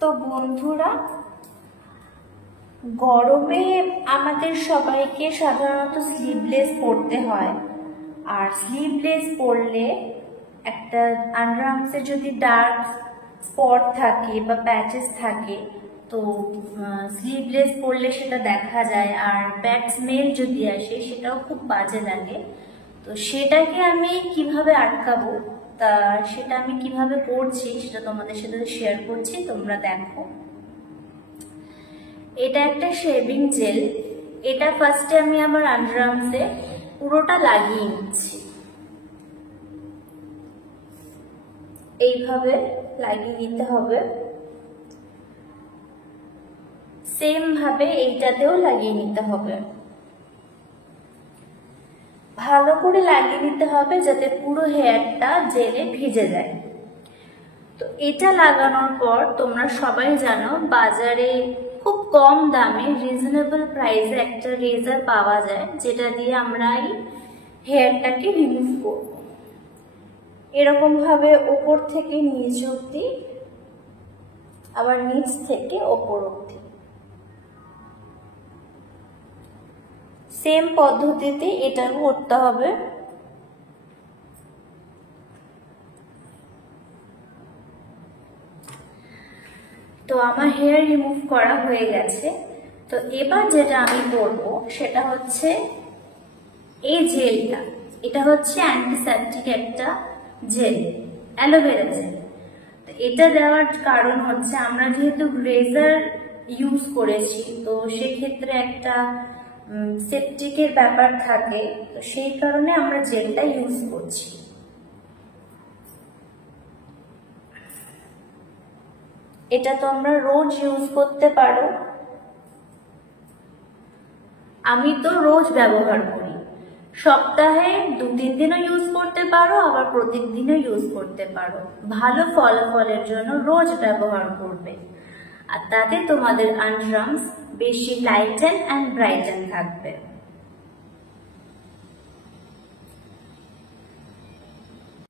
তো বন্ধুরা, গরমে আমাদের সবাইকে সাধারণত স্লিভলেস পরতে হয়। আর স্লিভলেস পরলে একটা আন্ডারআর্মসে যদি ডার্ক স্পট থাকে বা প্যাচেস থাকে, তো স্লিভলেস পরলে সেটা দেখা যায়। আর ব্যাড স্মেল যদি আসে সেটাও খুব বাজে লাগে। তো সেটাকে আমি কিভাবে আটকাবো, তা সেটা আমি কিভাবে করছি সেটা তোমাদের সাথে শেয়ার করছি, তোমরা দেখো। এটা একটা শেভিং জেল। এটা ফার্স্টে আমি আমার আন্ডারআর্মসে পুরোটা লাগিয়ে নিচ্ছি। এইভাবে লাগিয়ে নিতে হবে। সেম ভাবে এইটাতেও লাগিয়ে নিতে হবে। ভালো করে লাগিয়ে নিতে হবে যাতে পুরো হেয়ারটা জেলে ভিজে যায়। তো এটা লাগানোর পর তোমরা সবাই জানো বাজারে খুব কম দামে রিজনেবল প্রাইসে একটা রেজার পাওয়া যায়, যেটা দিয়ে আমরা এই হেয়ারটাকে রিমুভ করব। এরকম ভাবে ওপর থেকে নিচ অব্দি, আবার নিচ থেকে ওপর অব্দি সেম পদ্ধতিতে এটা করতে হবে। তো আমার হেয়ার রিমুভ করা হয়ে গেছে। তো এবার যেটা আমি করবো সেটা হচ্ছে এই জেলটা। এটা হচ্ছে অ্যান্টিসেপটিক একটা জেল, অ্যালোভেরা জেল। এটা দেওয়ার কারণ হচ্ছে আমরা যেহেতু রেজার ইউজ করেছি, তো সেক্ষেত্রে একটা সেপটিকের ব্যাপার থাকে, তো সেই কারণে আমরা জেলটা ইউজ করছি। এটা তোমরা রোজ ইউজ করতে পারো। আমি তো রোজ ব্যবহার করি। সপ্তাহে 2-3 দিনও ইউজ করতে পারো, আবার প্রত্যেকদিনও ইউজ করতে পারো। ভালো ফলাফলের জন্য রোজ ব্যবহার করবে, আর তাতে তোমাদের আন্ডারআর্মস বেশি লাইটেন অ্যান্ড ব্রাইটেন থাকবে।